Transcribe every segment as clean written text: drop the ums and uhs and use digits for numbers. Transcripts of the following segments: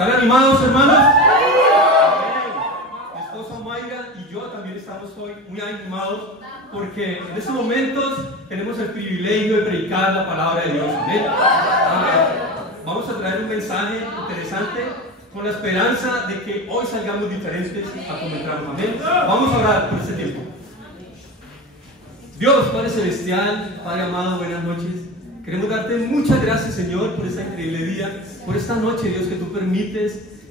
¿Están animados, hermanos? Mi esposa Mayra y yo también estamos hoy muy animados porque en estos momentos tenemos el privilegio de predicar la palabra de Dios. Amén. Vamos a traer un mensaje interesante con la esperanza de que hoy salgamos diferentes a como entramos. Amén. Vamos a orar por este tiempo. Dios, Padre Celestial, Padre amado, buenas noches. Queremos darte muchas gracias, Señor, por este increíble día, por esta noche, Dios, que tú permites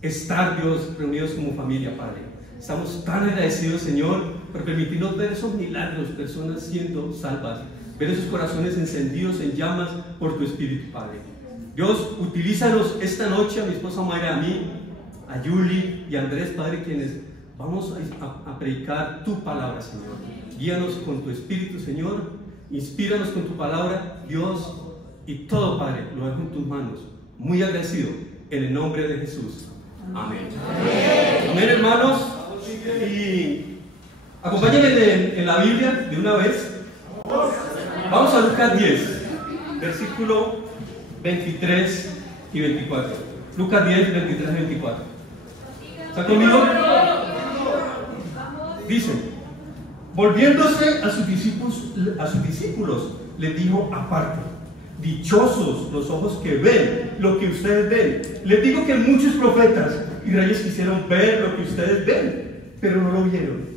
estar, Dios, reunidos como familia, Padre. Estamos tan agradecidos, Señor, por permitirnos ver esos milagros, personas siendo salvas, ver esos corazones encendidos en llamas por tu Espíritu, Padre. Dios, utilízanos esta noche, a mi esposa Mayra, a mí, a Yuli y a Andrés, Padre, quienes vamos a predicar tu palabra, Señor. Guíanos con tu Espíritu, Señor. Inspíranos con tu palabra, Dios, y todo, Padre, lo dejo en tus manos. Muy agradecido, en el nombre de Jesús. Amén. Amén, hermanos. Y acompáñenme en la Biblia de una vez. Vamos a Lucas 10, versículo 23 y 24. Lucas 10, 23 y 24. ¿Está conmigo? Dice: volviéndose a sus discípulos, les dijo aparte: dichosos los ojos que ven lo que ustedes ven. Les digo que muchos profetas y reyes quisieron ver lo que ustedes ven, pero no lo vieron.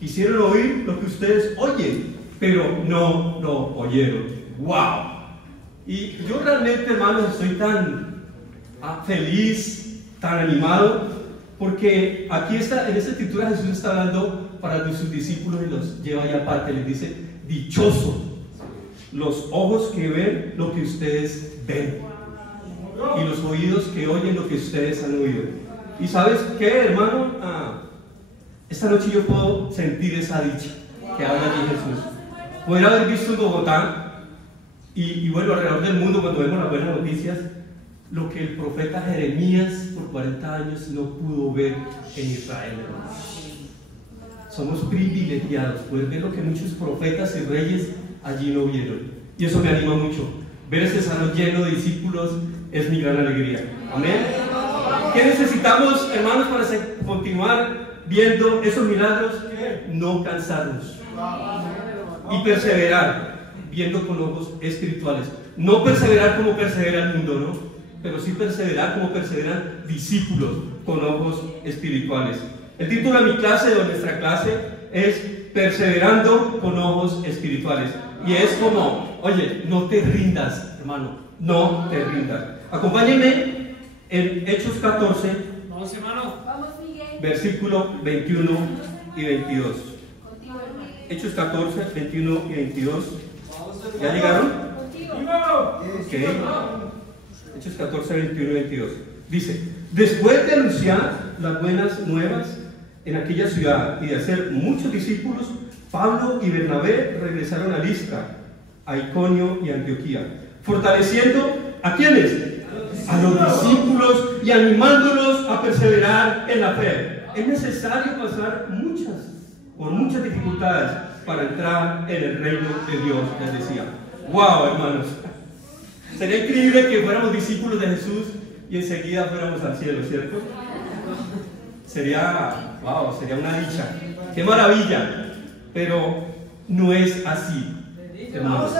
Quisieron oír lo que ustedes oyen, pero no lo oyeron. ¡Wow! Y yo realmente, hermanos, estoy tan feliz, tan animado, porque aquí está, en esta escritura Jesús está hablando para sus discípulos y los lleva ahí aparte. Les dice: dichosos los ojos que ven lo que ustedes ven y los oídos que oyen lo que ustedes han oído. Y ¿sabes qué, hermano? Esta noche yo puedo sentir esa dicha que habla aquí Jesús. Poder haber visto en Bogotá y bueno, alrededor del mundo, cuando vemos las buenas noticias, lo que el profeta Jeremías por 40 años no pudo ver en Israel, hermano. Somos privilegiados, poder ver lo que muchos profetas y reyes allí no vieron. Y eso me anima mucho. Ver este salón lleno de discípulos es mi gran alegría. Amén. ¿Qué necesitamos, hermanos, para continuar viendo esos milagros? No cansarnos y perseverar, viendo con ojos espirituales. No perseverar como persevera el mundo, ¿no? Pero sí perseverar como perseveran discípulos con ojos espirituales. El título de mi clase, de nuestra clase, es Perseverando con ojos espirituales. Y es como, oye, no te rindas, hermano, no te rindas. Acompáñenme en Hechos 14, vamos, hermano. Versículo 21 y 22. Hechos 14, 21 y 22. ¿Ya llegaron? Ok. Hechos 14, 21 y 22. Dice: después de anunciar las buenas nuevas en aquella ciudad y de hacer muchos discípulos, Pablo y Bernabé regresaron a Listra, a Iconio y Antioquía, fortaleciendo ¿a quiénes? A los discípulos y animándolos a perseverar en la fe. Es necesario pasar por muchas dificultades para entrar en el reino de Dios, les decía. ¡Wow, hermanos! Sería increíble que fuéramos discípulos de Jesús y enseguida fuéramos al cielo, ¿cierto? Sería, wow, sería una dicha. ¡Qué maravilla! Pero no es así, hermanos.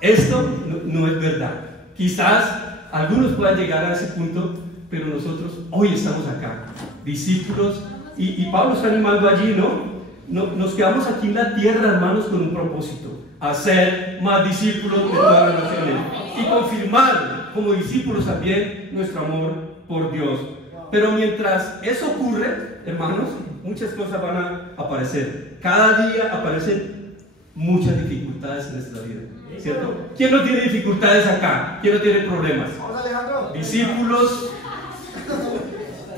Esto no es verdad. Quizás algunos puedan llegar a ese punto, pero nosotros hoy estamos acá, discípulos, y Pablo está animando allí, ¿no? Nos quedamos aquí en la tierra, hermanos, con un propósito: hacer más discípulos de todas las naciones y confirmar como discípulos también nuestro amor por Dios. Pero mientras eso ocurre, hermanos, muchas cosas van a aparecer. Cada día aparecen muchas dificultades en nuestra vida, ¿cierto? ¿Quién no tiene dificultades acá? ¿Quién no tiene problemas? Discípulos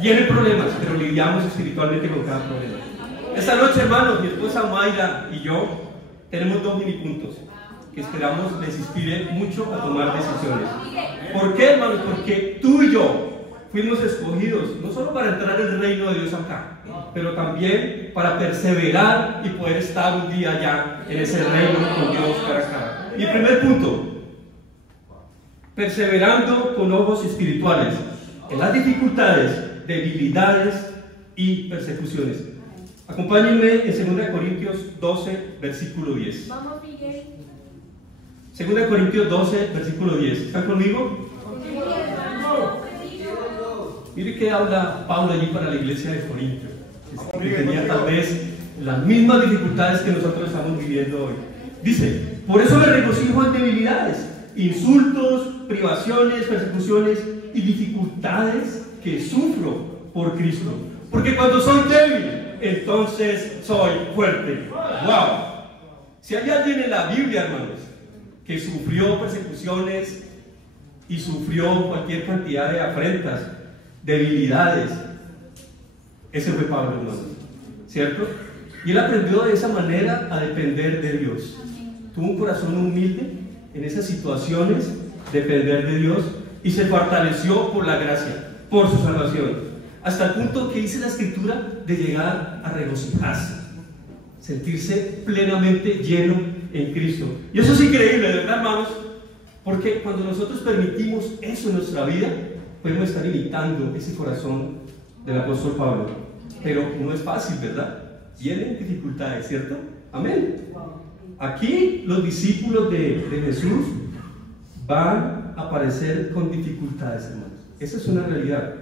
tienen problemas, pero lidiamos espiritualmente con cada problema. Esta noche, hermanos, mi esposa Mayra y yo tenemos 2 minipuntos que esperamos les inspire mucho a tomar decisiones. ¿Por qué, hermanos? Porque tú y yo fuimos escogidos no solo para entrar en el reino de Dios acá, pero también para perseverar y poder estar un día allá en ese reino con Dios cara a cara. Mi primer punto: perseverando con ojos espirituales en las dificultades, debilidades y persecuciones. Acompáñenme en 2 Corintios 12, versículo 10. Vamos, Miguel. 2 Corintios 12, versículo 10. ¿Están conmigo? Mire que habla Pablo allí para la iglesia de Corinto, que tenía tal vez las mismas dificultades que nosotros estamos viviendo hoy. Dice: por eso me regocijo en debilidades, insultos, privaciones, persecuciones y dificultades que sufro por Cristo. Porque cuando soy débil, entonces soy fuerte. ¡Wow! Si hay alguien en la Biblia, hermanos, que sufrió persecuciones y sufrió cualquier cantidad de afrentas, debilidades, ese fue Pablo, hermanos, ¿cierto? Y él aprendió de esa manera a depender de Dios. Tuvo un corazón humilde en esas situaciones, depender de Dios, y se fortaleció por la gracia, por su salvación, hasta el punto que dice la Escritura de llegar a regocijarse, sentirse plenamente lleno en Cristo. Y eso es increíble, de verdad, hermanos, porque cuando nosotros permitimos eso en nuestra vida, podemos estar imitando ese corazón del apóstol Pablo. Pero no es fácil, ¿verdad? Tienen dificultades, ¿cierto? Amén. Aquí los discípulos de Jesús van a aparecer con dificultades, hermanos. Esa es una realidad.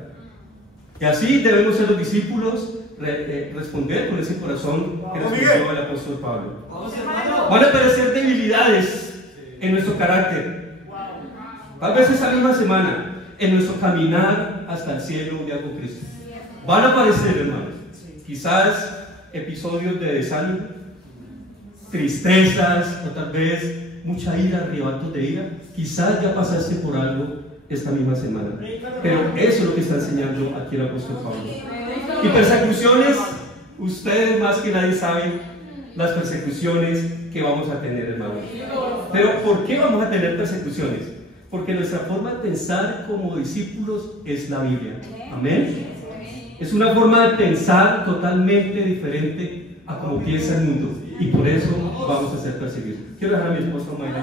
Y así debemos ser los discípulos, responder con ese corazón que respondió el apóstol Pablo. Van a aparecer debilidades en nuestro carácter. Tal vez esa misma semana, en nuestro caminar hasta el cielo un día con Cristo. Van a aparecer, hermanos, quizás episodios de desánimo, tristezas, o tal vez mucha ira, arrebatos de ira. Quizás ya pasaste por algo esta misma semana, pero eso es lo que está enseñando aquí el apóstol Pablo. Y persecuciones, ustedes más que nadie saben las persecuciones que vamos a tener, hermanos. Pero ¿por qué vamos a tener persecuciones? Porque nuestra forma de pensar como discípulos es la Biblia. Amén. Es una forma de pensar totalmente diferente a como piensa el mundo, y por eso vamos a ser perseguidos. Quiero dejar a mi esposo Mayra.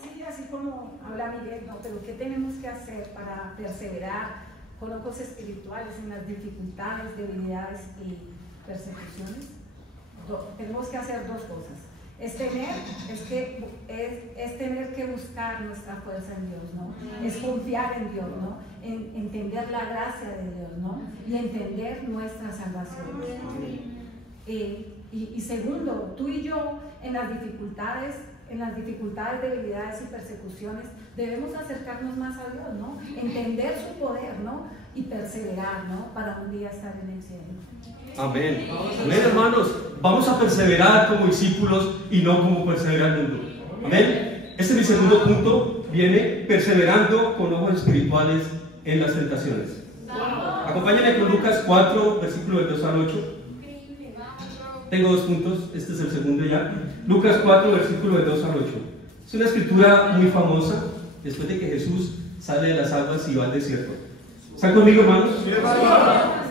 Sí, así como habla Miguel, ¿no? Pero ¿qué tenemos que hacer para perseverar con ojos espirituales en las dificultades, debilidades y persecuciones? Tenemos que hacer dos cosas. Es tener que buscar nuestra fuerza en Dios, ¿no? Es confiar en Dios, ¿no? En entender la gracia de Dios, ¿no? Y entender nuestra salvación. Y segundo, tú y yo en las dificultades, debilidades y persecuciones, debemos acercarnos más a Dios, ¿no? Entender su poder, ¿no? Y perseverar, ¿no? Para un día estar en el cielo. Amén. Amén, hermanos. Vamos a perseverar como discípulos y no como persevera el mundo. Amén. Este es mi segundo punto. Viene perseverando con ojos espirituales en las tentaciones. Acompáñame con Lucas 4, versículo del 2 al 8. Tengo dos puntos. Este es el segundo ya. Lucas 4, versículo del 2 al 8. Es una escritura muy famosa después de que Jesús sale de las aguas y va al desierto. ¿Están conmigo, hermanos? Sí, hermano.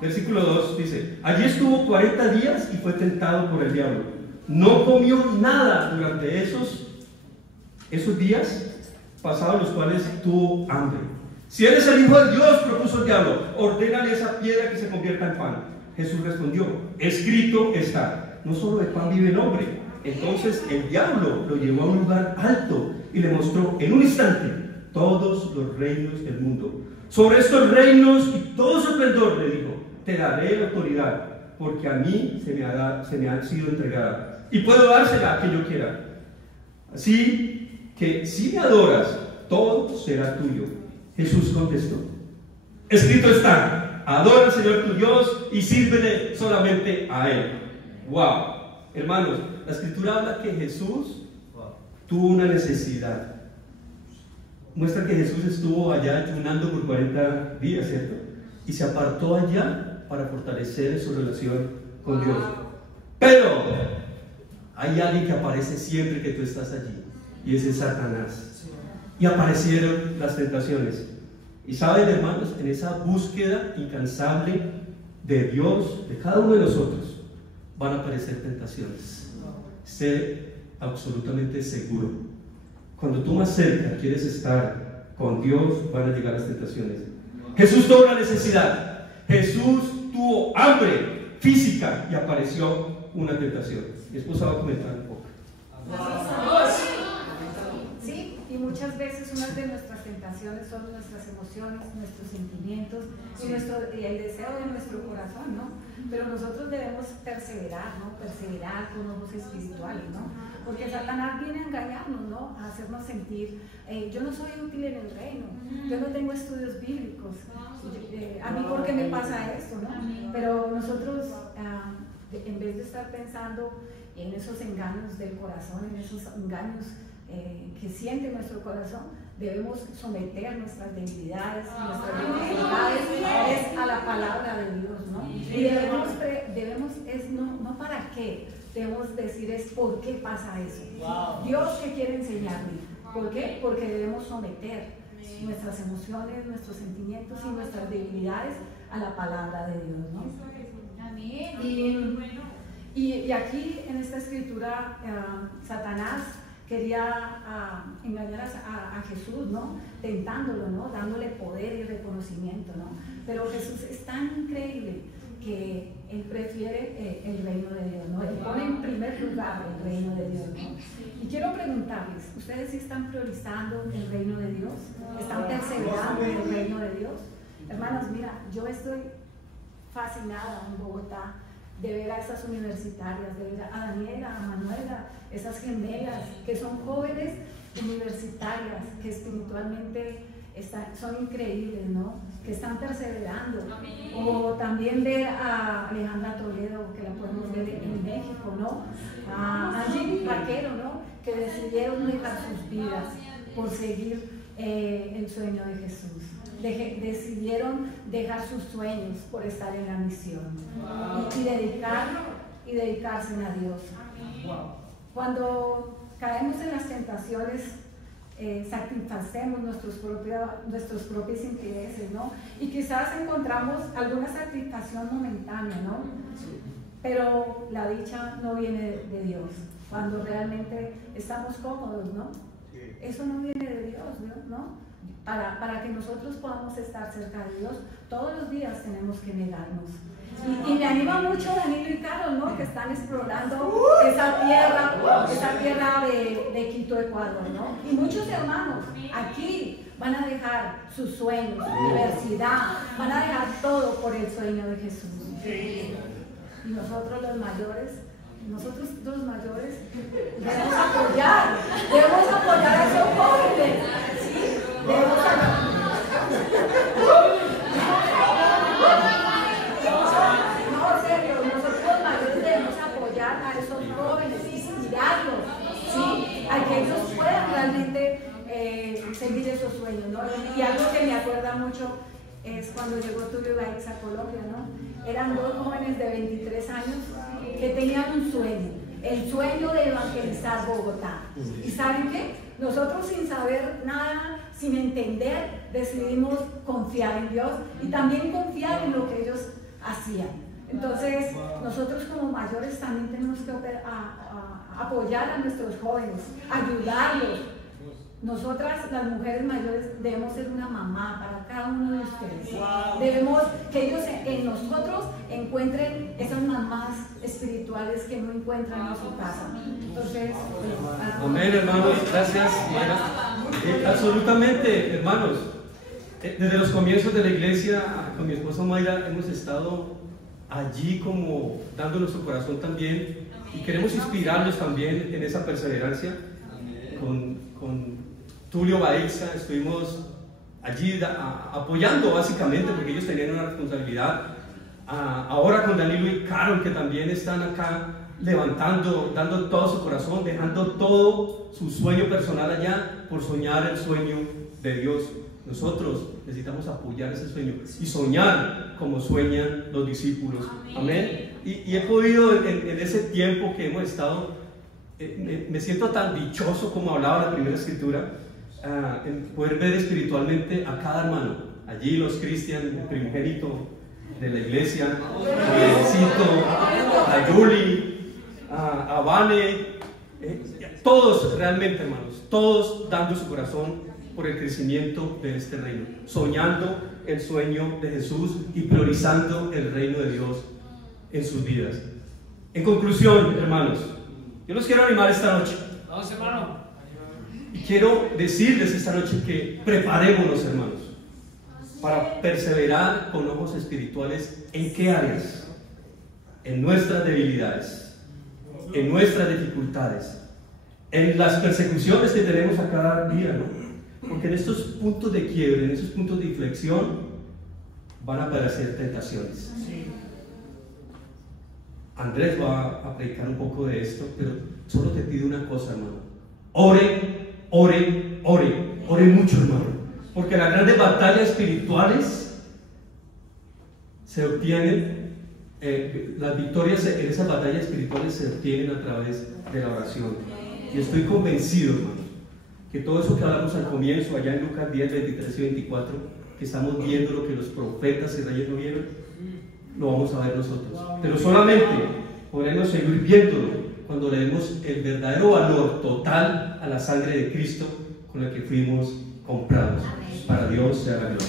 Versículo 2 dice: allí estuvo 40 días y fue tentado por el diablo. No comió nada durante esos días pasados, los cuales tuvo hambre. Si eres el Hijo de Dios, propuso el diablo, ordénale a esa piedra que se convierta en pan. Jesús respondió: escrito está, no solo de pan vive el hombre. Entonces el diablo lo llevó a un lugar alto y le mostró en un instante todos los reinos del mundo. Sobre estos reinos y todo su esplendor, le dijo: te daré la autoridad, porque a mí se me ha sido entregada, y puedo dársela a quien yo quiera. Así que si me adoras, todo será tuyo. Jesús contestó: escrito está, adora al Señor tu Dios y sírvele solamente a Él. Wow, hermanos, la Escritura habla que Jesús tuvo una necesidad. Muestra que Jesús estuvo allá ayunando por 40 días, ¿cierto? Y se apartó allá para fortalecer su relación con Dios. Pero hay alguien que aparece siempre que tú estás allí, y ese es Satanás. Y aparecieron las tentaciones. Y saben, hermanos, en esa búsqueda incansable de Dios, de cada uno de nosotros, van a aparecer tentaciones. absolutamente seguro. Cuando tú más cerca quieres estar con Dios, van a llegar las tentaciones. Jesús tuvo una necesidad. Jesús tuvo hambre física y apareció una tentación. Mi esposa va a comentar un poco. Sí, y muchas veces una de nuestras tentaciones son nuestras emociones, nuestros sentimientos y el deseo de nuestro corazón, ¿no? Pero nosotros debemos perseverar, ¿no? Perseverar con ojos espirituales, ¿no? Porque Satanás viene a engañarnos, ¿no? A hacernos sentir, yo no soy útil en el reino, yo no tengo estudios bíblicos, a mí ¿por qué me pasa esto, no? Pero nosotros, en vez de estar pensando en esos engaños del corazón, en esos engaños que siente nuestro corazón, debemos someter nuestras debilidades, nuestras necesidades a la palabra de Dios, ¿no? Y debemos no para qué, debemos decir es por qué pasa eso. Dios que quiere enseñarme. ¿Por qué? Porque debemos someter nuestras emociones, nuestros sentimientos y nuestras debilidades a la palabra de Dios, ¿no? Y aquí en esta escritura Satanás quería engañar a Jesús, ¿no? Tentándolo, ¿no? Dándole poder y reconocimiento, ¿no? Pero Jesús es tan increíble que Él prefiere el reino de Dios, ¿no? Él pone en primer lugar el reino de Dios, ¿no? Y quiero preguntarles, ¿ustedes sí están priorizando el reino de Dios? ¿Están perseverando en el reino de Dios? Hermanos, mira, yo estoy fascinada en Bogotá de ver a esas universitarias, de ver a Daniela, a Manuela, esas gemelas que son jóvenes universitarias, que espiritualmente son increíbles, ¿no? Que están perseverando. O también ver a Alejandra Toledo, que la podemos ver en México, ¿no? A Angie Vaquero, ¿no? Que decidieron dejar sus vidas por seguir el sueño de Jesús. Decidieron dejar sus sueños por estar en la misión y dedicarse a Dios. Cuando caemos en las tentaciones, satisfacemos nuestros propios intereses, ¿no? Y quizás encontramos alguna satisfacción momentánea, ¿no? Pero la dicha no viene de Dios. Cuando realmente estamos cómodos, ¿no? Eso no viene de Dios, ¿no? Para que nosotros podamos estar cerca de Dios, todos los días tenemos que negarnos. Y me anima mucho Danilo y Carol, ¿no? Que están explorando esa tierra de Quito, Ecuador, ¿no? Y muchos hermanos aquí van a dejar sus sueños, su universidad, van a dejar todo por el sueño de Jesús. Y nosotros los mayores debemos apoyar a esos jóvenes, ¿sí? Debemos apoyar a esos jóvenes, inspirarlos, ¿sí? A que ellos puedan realmente seguir esos sueños, ¿no? Y algo que me acuerda mucho es cuando llegó Tulio Baix a Colombia, ¿no? Eran dos jóvenes de 23 años que tenían un sueño, el sueño de evangelizar Bogotá. ¿Y saben qué? Nosotros sin saber nada, sin entender, decidimos confiar en Dios y también confiar en lo que ellos hacían. Entonces, nosotros como mayores también tenemos que apoyar a nuestros jóvenes, ayudarlos. Nosotras, las mujeres mayores, debemos ser una mamá para cada uno de ustedes. Debemos que ellos en nosotros encuentren esas mamás espirituales que no encuentran en su casa. Entonces, amén, hermanos, gracias. Absolutamente, hermanos. Desde los comienzos de la iglesia, con mi esposa Mayra, hemos estado allí como dando nuestro corazón también y queremos inspirarlos también en esa perseverancia. Con Tulio Baixa estuvimos allí apoyando básicamente porque ellos tenían una responsabilidad. Ahora con Danilo y Carol, que también están acá levantando, dando todo su corazón, dejando todo su sueño personal allá por soñar el sueño de Dios. Nosotros necesitamos apoyar ese sueño y soñar como sueñan los discípulos. Amén. Y he podido en ese tiempo que hemos estado, me siento tan dichoso como hablaba la primera escritura, en poder ver espiritualmente a cada hermano. Allí los Cristian, el primogénito de la iglesia, a Yuli, a Vane, todos realmente, hermanos, todos dando su corazón por el crecimiento de este reino, soñando el sueño de Jesús y priorizando el reino de Dios en sus vidas. En conclusión, hermanos, yo los quiero animar esta noche. Vamos, hermano. Y quiero decirles esta noche que preparémonos, hermanos, para perseverar con ojos espirituales. ¿En qué áreas? En nuestras debilidades, en nuestras dificultades, en las persecuciones que tenemos a cada día, ¿no? Porque en estos puntos de quiebre, en esos puntos de inflexión, van a aparecer tentaciones. Andrés va a predicar un poco de esto, pero solo te pido una cosa, hermano. Ore mucho, hermano. Porque las grandes batallas espirituales se obtienen, las victorias en esas batallas espirituales se obtienen a través de la oración. Y estoy convencido, hermano, que todo eso que hablamos al comienzo, allá en Lucas 10, 23 y 24, que estamos viendo lo que los profetas y reyes no vieron, lo vamos a ver nosotros. Pero solamente podremos seguir viéndolo cuando le demos el verdadero valor total a la sangre de Cristo con la que fuimos comprados. Para Dios sea la gloria.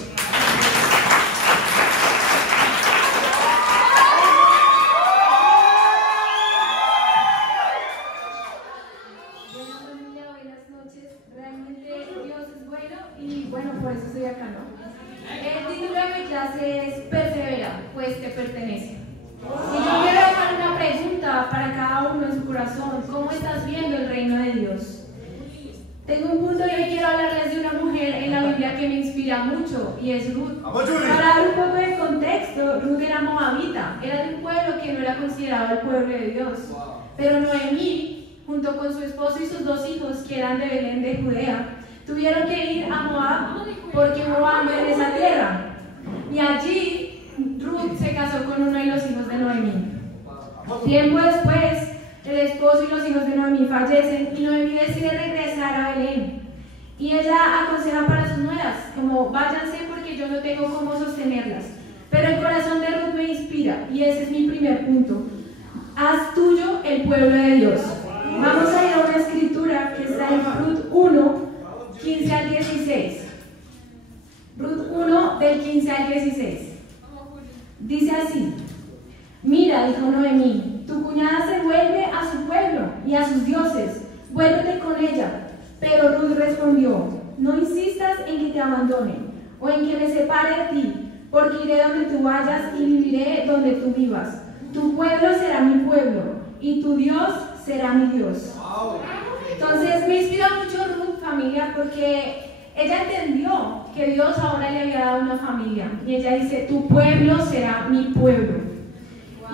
Por eso estoy acá, ¿no? El título de mi clase es Persevera, pues te pertenece. Y yo quiero dejar una pregunta para cada uno en su corazón: ¿cómo estás viendo el reino de Dios? Tengo un punto y hoy quiero hablarles de una mujer en la Biblia que me inspira mucho, y es Ruth. Para dar un poco de contexto, Ruth era moabita, era de un pueblo que no era considerado el pueblo de Dios. Pero Noemí, junto con su esposo y sus 2 hijos, que eran de Belén de Judea, tuvieron que ir a Moab porque hubo hambre en esa tierra. Y allí Ruth se casó con uno de los hijos de Noemí. Tiempo después, el esposo y los hijos de Noemí fallecen y Noemí decide regresar a Belén. Y ella aconseja para sus nueras, como váyanse porque yo no tengo cómo sostenerlas. Pero el corazón de Ruth me inspira y ese es mi primer punto. Haz tuyo el pueblo de Dios. Vamos a ir a una escritura que está en Ruth 1, 15 al 16. Ruth 1, del 15 al 16. Dice así: Mira, dijo Noemí, tu cuñada se vuelve a su pueblo y a sus dioses, vuélvete con ella. Pero Ruth respondió: No insistas en que te abandone o en que me separe de ti, porque iré donde tú vayas y viviré donde tú vivas. Tu pueblo será mi pueblo y tu Dios será mi Dios. Entonces me inspira mucho Ruth, familia, porque ella entendió que Dios ahora le había dado una familia. Y ella dice: tu pueblo será mi pueblo.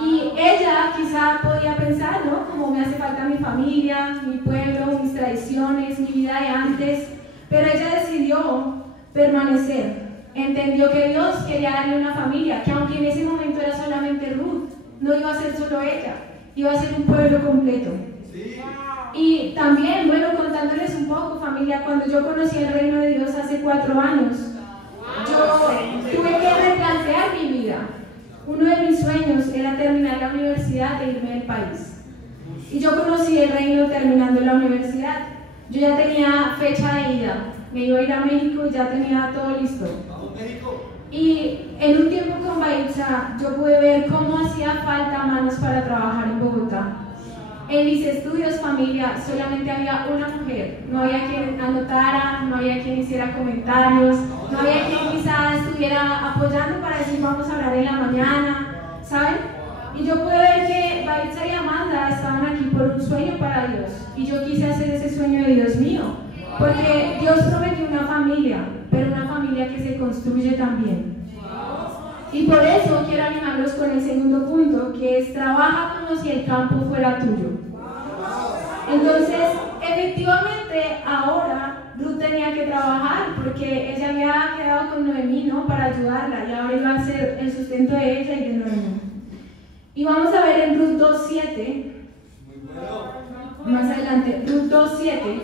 Y ella quizá podía pensar, ¿no? Como me hace falta mi familia, mi pueblo, mis tradiciones, mi vida de antes. Pero ella decidió permanecer. Entendió que Dios quería darle una familia, que aunque en ese momento era solamente Ruth, no iba a ser solo ella, iba a ser un pueblo completo. Y también, bueno, contándoles un poco, familia, cuando yo conocí el reino de Dios hace 4 años, yo tuve que replantear mi vida. Uno de mis sueños era terminar la universidad e irme del país. Y yo conocí el reino terminando la universidad. Yo ya tenía fecha de ida, me iba a ir a México y ya tenía todo listo. Y en un tiempo con Baitza, yo pude ver cómo hacía falta manos para trabajar en Bogotá. En mis estudios, familia, solamente había una mujer. No había quien anotara, no había quien hiciera comentarios, no había quien quizá estuviera apoyando para decir vamos a hablar en la mañana, ¿saben? Y yo pude ver que Baitza y Amanda estaban aquí por un sueño para Dios. Y yo quise hacer ese sueño de Dios mío. Porque Dios prometió una familia, pero una familia que se construye también. Y por eso quiero animarlos con el segundo punto, que es: trabaja como si el campo fuera tuyo. Entonces, efectivamente, ahora Ruth tenía que trabajar porque ella había quedado con Noemí, ¿no?, para ayudarla, y ahora iba a ser el sustento de ella y de Noemí. Y vamos a ver en Ruth 2:7, más adelante, Ruth 2:7,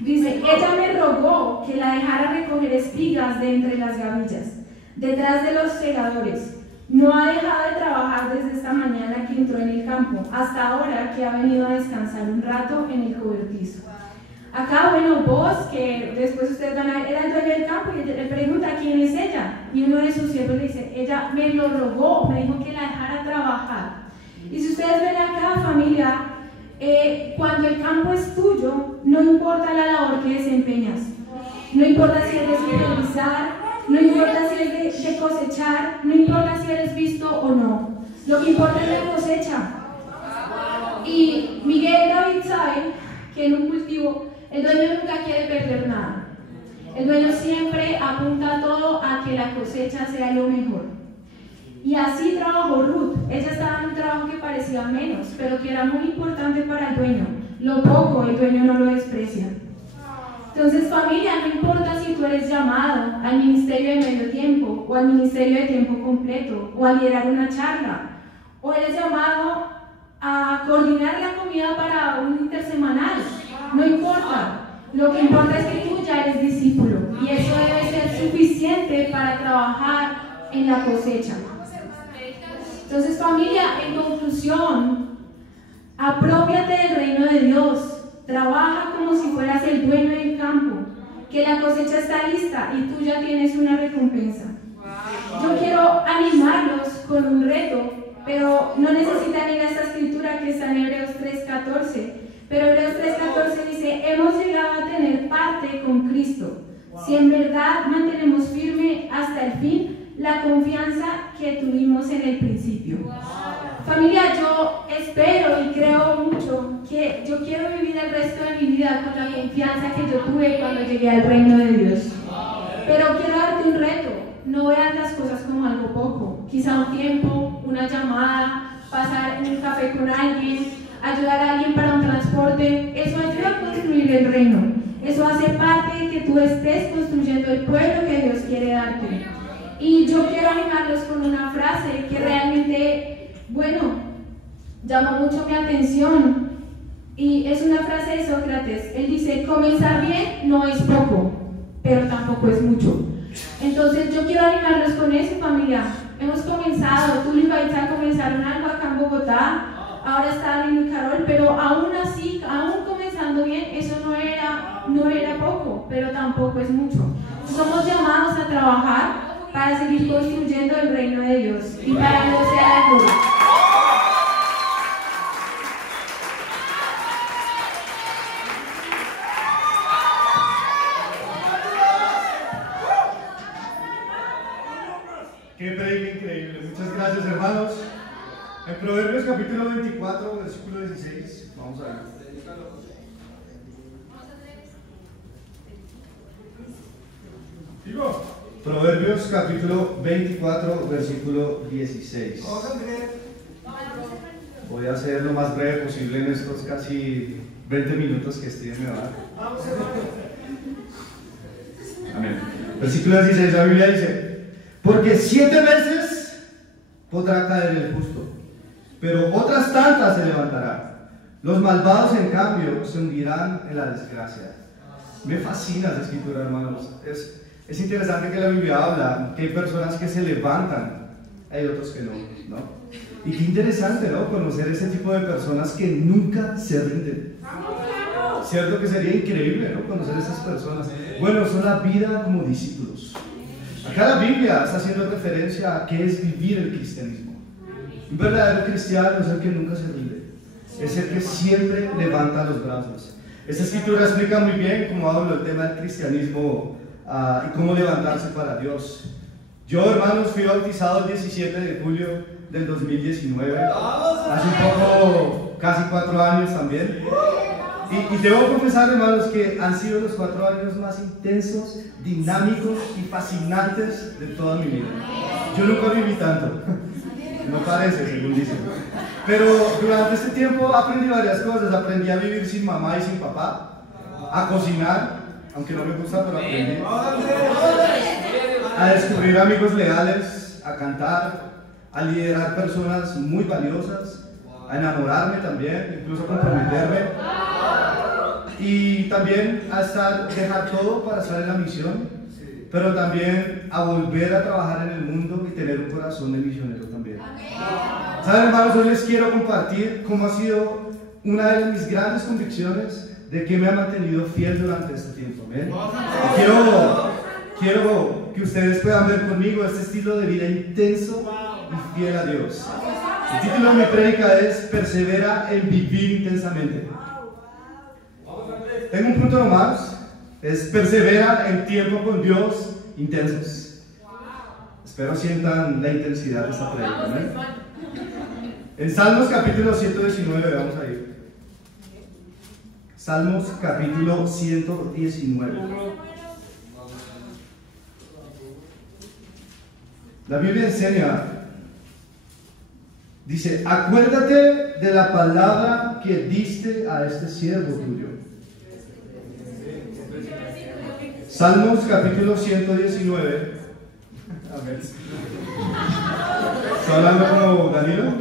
dice: ella me rogó que la dejara recoger espigas de entre las gavillas, detrás de los segadores. No ha dejado de trabajar desde esta mañana que entró en el campo, hasta ahora que ha venido a descansar un rato en el cobertizo. Acá, bueno, vos, que después ustedes van a ver, era el dueño del campo y le pregunta quién es ella. Y uno de sus siervos le dice, ella me lo rogó, me dijo que la dejara trabajar. Y si ustedes ven acá, familia, cuando el campo es tuyo, no importa la labor que desempeñas. No importa si es de supervisar, no importa si es de cosechar, no importa si eres visto o no. Lo que importa es la cosecha. Y Miguel David sabe que en un cultivo el dueño nunca quiere perder nada. El dueño siempre apunta todo a que la cosecha sea lo mejor. Y así trabajó Ruth. Ella estaba en un trabajo que parecía menos, pero que era muy importante para el dueño. Lo poco, el dueño no lo desprecia. Entonces, familia, no importa si tú eres llamado al ministerio de medio tiempo, o al ministerio de tiempo completo, o a liderar una charla, o eres llamado a coordinar la comida para un intersemanal. No importa. Lo que importa es que tú ya eres discípulo, y eso debe ser suficiente para trabajar en la cosecha. Entonces, familia, en conclusión, aprópiate del reino de Dios. Trabaja como si fueras el dueño del campo, que la cosecha está lista y tú ya tienes una recompensa. Yo quiero animarlos con un reto, pero no necesitan ir a esta escritura que está en Hebreos 3:14. Pero Hebreos 3:14 dice, hemos llegado a tener parte con Cristo, si en verdad mantenemos firme hasta el fin la confianza que tuvimos en el principio. Familia, yo espero y creo mucho que yo quiero vivir el resto de mi vida con la confianza que yo tuve cuando llegué al reino de Dios. Pero quiero darte un reto. No veas las cosas como algo poco. Quizá un tiempo, una llamada, pasar un café con alguien, ayudar a alguien para un transporte. Eso ayuda a construir el reino. Eso hace parte de que tú estés construyendo el pueblo que Dios quiere darte. Y yo quiero animarlos con una frase que realmente, llamó mucho mi atención, y es una frase de Sócrates. Él dice, comenzar bien no es poco, pero tampoco es mucho. Entonces yo quiero animarlos con eso, familia. Hemos comenzado, Tulio y Baitza comenzaron algo acá en Bogotá, ahora está en Carol, pero aún así, aún comenzando bien, eso no era poco, pero tampoco es mucho. Somos llamados a trabajar para seguir construyendo el reino de Dios y para Dios sea la gloria. Qué predica increíble. Muchas gracias, hermanos. En Proverbios capítulo 24, versículo 16, vamos a ver. ¿Digo? Proverbios capítulo 24, versículo 16. Voy a ser lo más breve posible en estos casi 20 minutos que Steven me va a dar. Amén. Versículo 16, la Biblia dice, porque 7 veces podrá caer el justo, pero otras tantas se levantará. Los malvados, en cambio, se hundirán en la desgracia. Me fascina esa escritura, hermanos. Es interesante que la Biblia habla que hay personas que se levantan, hay otros que no, ¿no? Y qué interesante, ¿no? Conocer ese tipo de personas que nunca se rinden. Cierto que sería increíble, ¿no? Conocer esas personas. Bueno, son la vida como discípulos. Acá la Biblia está haciendo referencia a qué es vivir el cristianismo. Un verdadero cristiano es el que nunca se rinde, es el que siempre levanta los brazos. Esta escritura explica muy bien cómo hablo del tema del cristianismo y cómo levantarse para Dios. Yo, hermanos, fui bautizado el 17 de julio del 2019, hace un poco, casi 4 años también. Y debo confesar, hermanos, que han sido los 4 años más intensos, dinámicos y fascinantes de toda mi vida. Yo nunca viví tanto, no parece, según dicen. Pero durante este tiempo aprendí varias cosas. Aprendí a vivir sin mamá y sin papá, a cocinar, aunque no me gusta, pero aprendí, a descubrir amigos leales, a cantar, a liderar personas muy valiosas, a enamorarme también, incluso a comprometerme, y también a dejar todo para estar en la misión. pero también a volver a trabajar en el mundo y tener un corazón de misionero también. ¿Saben, hermanos? Hoy les quiero compartir cómo ha sido una de mis grandes convicciones de que me ha mantenido fiel durante este tiempo. ¿Amén? Quiero que ustedes puedan ver conmigo este estilo de vida intenso y fiel a Dios. El título de mi prédica es Persevera en vivir intensamente. Tengo un punto nomás, es persevera en tiempo con Dios intensos. Espero sientan la intensidad de esta prédica, ¿no? En Salmos capítulo 119, vamos a ir. Salmos capítulo 119. La Biblia enseña, dice, acuérdate de la palabra que diste a este siervo tuyo. Salmos capítulo 119. A ver. ¿Está hablando como Danilo?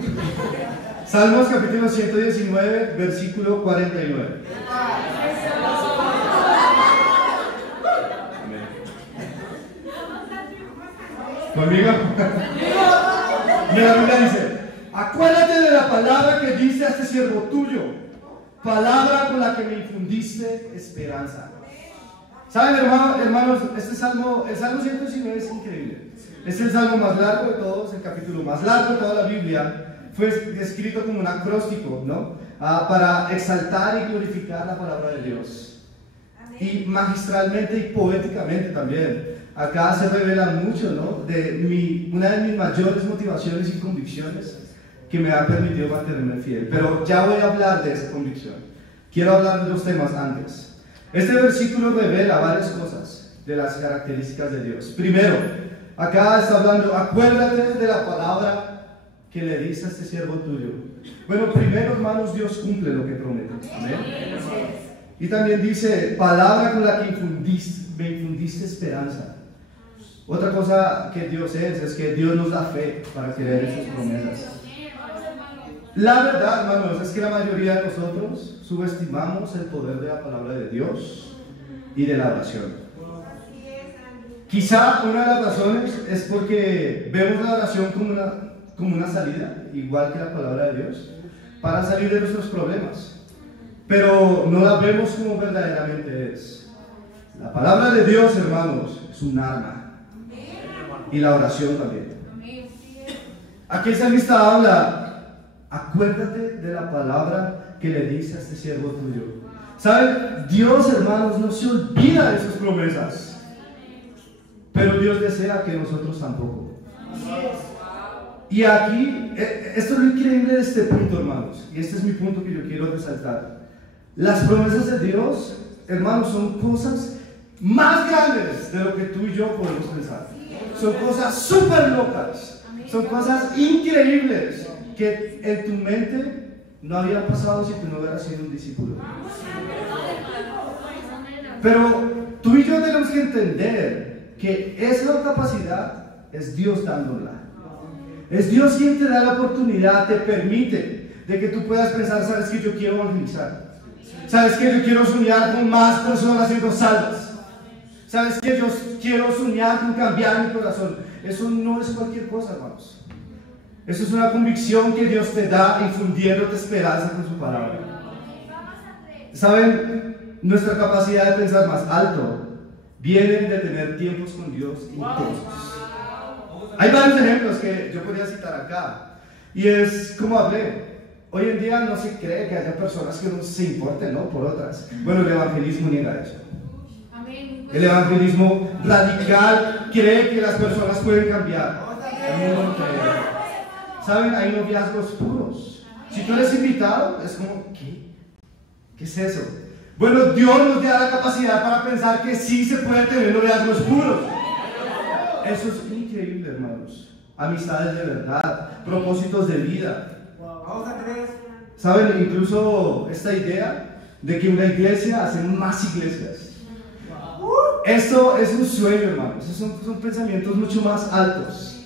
Salmos capítulo 119, versículo 49. ¿Conmigo? Mira, la Biblia dice, acuérdate de la palabra que diste a este siervo tuyo, palabra con la que me infundiste esperanza. ¿Saben, hermanos? Este salmo, el Salmo 119 es increíble. Es el salmo más largo de todos, el capítulo más largo de toda la Biblia. Fue escrito como un acróstico, ¿no? Para exaltar y glorificar la palabra de Dios. Y magistralmente y poéticamente también. Acá se revela mucho, ¿no? Una de mis mayores motivaciones y convicciones que me ha permitido mantenerme fiel. Pero ya voy a hablar de esa convicción. Quiero hablar de los temas antes. Este versículo revela varias cosas de las características de Dios. Primero, acá está hablando, acuérdate de la palabra que le diste a este siervo tuyo. Bueno, primero, hermanos, Dios cumple lo que promete. Amén. Y también dice, palabra con la que me infundiste esperanza. Otra cosa que Dios es que Dios nos da fe para creer en sus promesas. La verdad, hermanos, es que la mayoría de nosotros subestimamos el poder de la palabra de Dios y de la oración. Quizá una de las razones es porque vemos la oración como una salida, igual que la palabra de Dios, para salir de nuestros problemas. Pero no la vemos como verdaderamente es. La palabra de Dios, hermanos, es un arma. Y la oración también. Aquí el salmista habla, acuérdate de la palabra que le dice a este siervo tuyo. ¿Saben? Dios, hermanos, no se olvida de sus promesas. Pero Dios desea que nosotros tampoco. Y aquí, esto es lo increíble de este punto, hermanos. Y este es mi punto que yo quiero resaltar. Las promesas de Dios, hermanos, son cosas más grandes de lo que tú y yo podemos pensar. Son cosas súper locas. Son cosas increíbles que en tu mente no habían pasado si tú no hubieras sido un discípulo. Pero tú y yo tenemos que entender que esa capacidad es Dios dándola. Es Dios quien te da la oportunidad, te permite de que tú puedas pensar, sabes que yo quiero evangelizar, sabes que yo quiero soñar con más personas siendo salvas, sabes que yo quiero soñar con cambiar mi corazón. Eso no es cualquier cosa, hermanos. Eso es una convicción que Dios te da infundiéndote esperanza con su palabra. ¿Saben? Nuestra capacidad de pensar más alto viene de tener tiempos con Dios intensos. Hay varios ejemplos que yo podría citar acá. Y es como hablé. Hoy en día no se cree que haya personas que no se importen, ¿no?, por otras. Bueno, el evangelismo niega eso. El evangelismo radical cree que las personas pueden cambiar. El mundo no cree. ¿Saben? Hay noviazgos puros. Si tú eres invitado, es como, ¿qué es eso? Bueno, Dios nos da la capacidad para pensar que sí se puede tener noviazgos puros. Eso es increíble, hermanos. Amistades de verdad, propósitos de vida. ¿Saben? Incluso esta idea de que una iglesia hace más iglesias. Esto es un sueño, hermanos. Son pensamientos mucho más altos.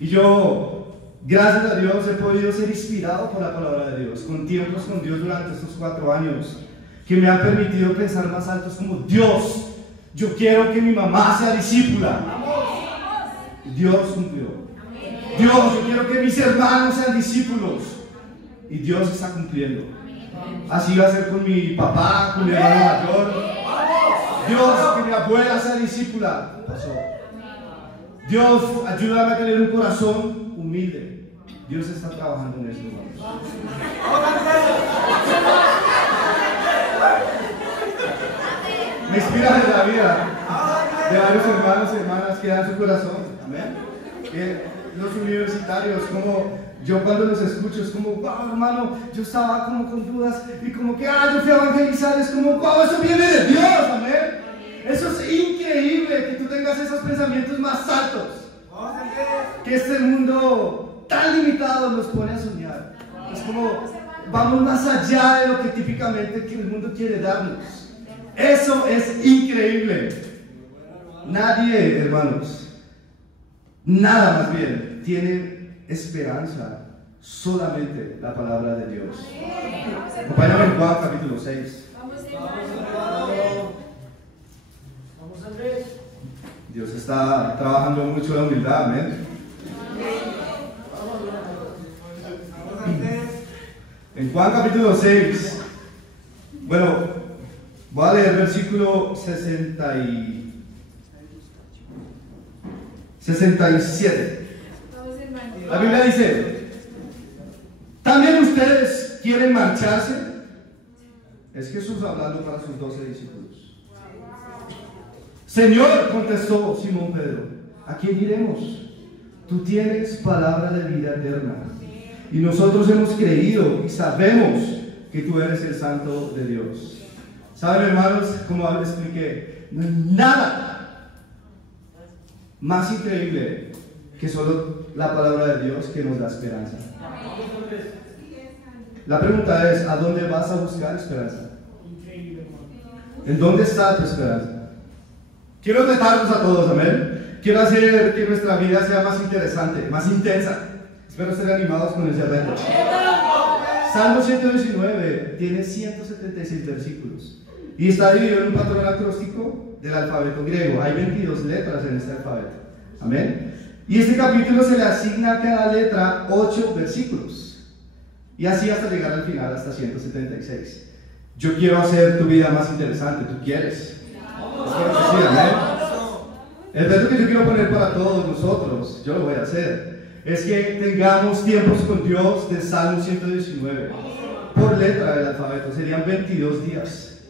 Y yo, gracias a Dios, he podido ser inspirado por la palabra de Dios, con tiempos con Dios durante estos 4 años, que me han permitido pensar más altos como Dios Yo quiero que mi mamá sea discípula. Dios cumplió. Dios, yo quiero que mis hermanos sean discípulos. Y Dios está cumpliendo. Así va a ser con mi papá, con mi hermano mayor. Dios, que mi abuela sea discípula. Pasó. Dios, ayúdame a tener un corazón humilde. Dios está trabajando en eso, hermanos. Me inspira de la vida de varios hermanos y hermanas que dan su corazón. Amén. Los universitarios, como yo cuando los escucho, es como, wow, hermano, yo estaba como con dudas y como que, yo fui a evangelizar, es como, wow, eso viene de Dios, amén. Eso es increíble, que tú tengas esos pensamientos más altos, que este mundo tan limitado nos pone a soñar. Es como, vamos más allá de lo que típicamente que el mundo quiere darnos. Eso es increíble. Nadie, hermanos, nada más bien, tiene esperanza, solamente la palabra de Dios. Acompáñame en Juan capítulo 6. Dios está trabajando mucho la humildad, amén. En Juan capítulo 6, bueno, voy a leer versículo 67. La Biblia dice: ¿también ustedes quieren marcharse? Es Jesús hablando para sus 12 discípulos. Señor, contestó Simón Pedro, ¿a quién iremos? Tú tienes palabra de vida eterna, y nosotros hemos creído y sabemos que tú eres el Santo de Dios. ¿Saben, hermanos? Como les expliqué, no hay nada más increíble que solo la palabra de Dios que nos da esperanza. La pregunta es, ¿a dónde vas a buscar esperanza? ¿En dónde está tu esperanza? Quiero retarnos a todos, amén. Quiero hacer que nuestra vida sea más interesante, más intensa. Espero ser animados con ese reto. Salmo 119 tiene 176 versículos y está dividido en un patrón acróstico del alfabeto griego. Hay 22 letras en este alfabeto. Amén. Y este capítulo se le asigna a cada letra 8 versículos. Y así hasta llegar al final, hasta 176. Yo quiero hacer tu vida más interesante. ¿Tú quieres? Espero que sí, amén. El reto que yo quiero poner para todos nosotros, yo lo voy a hacer, es que tengamos tiempos con Dios de Salmo 119 por letra del alfabeto. Serían 22 días.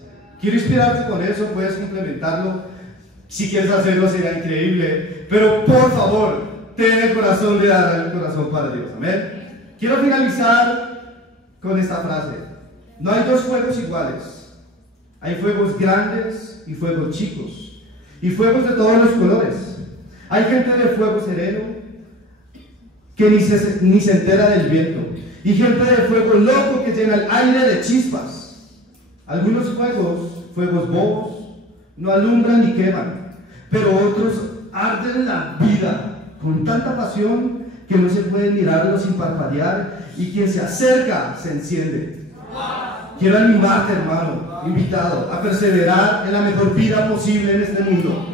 Quiero inspirarte con eso, puedes complementarlo. Si quieres hacerlo sería increíble, pero por favor, ten el corazón de dar el corazón para Dios. Amén. Quiero finalizar con esta frase: no hay dos fuegos iguales. Hay fuegos grandes y fuegos chicos, y fuegos de todos los colores. Hay gente de fuego sereno que ni se entera del viento, y gente de fuego loco que llena el aire de chispas. Algunos fuegos bobos, no alumbran ni queman, pero otros arden la vida con tanta pasión que no se puede mirarlo sin parpadear, y quien se acerca se enciende. Quiero animarte, hermano, invitado, a perseverar en la mejor vida posible en este mundo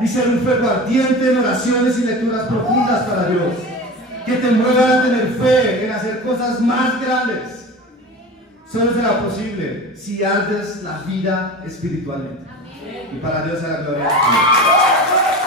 y ser un fuego ardiente en oraciones y lecturas profundas para Dios, que te muevan a tener fe en hacer cosas más grandes. Solo será posible si ardes la vida espiritualmente. Y para Dios sea la gloria. Amén.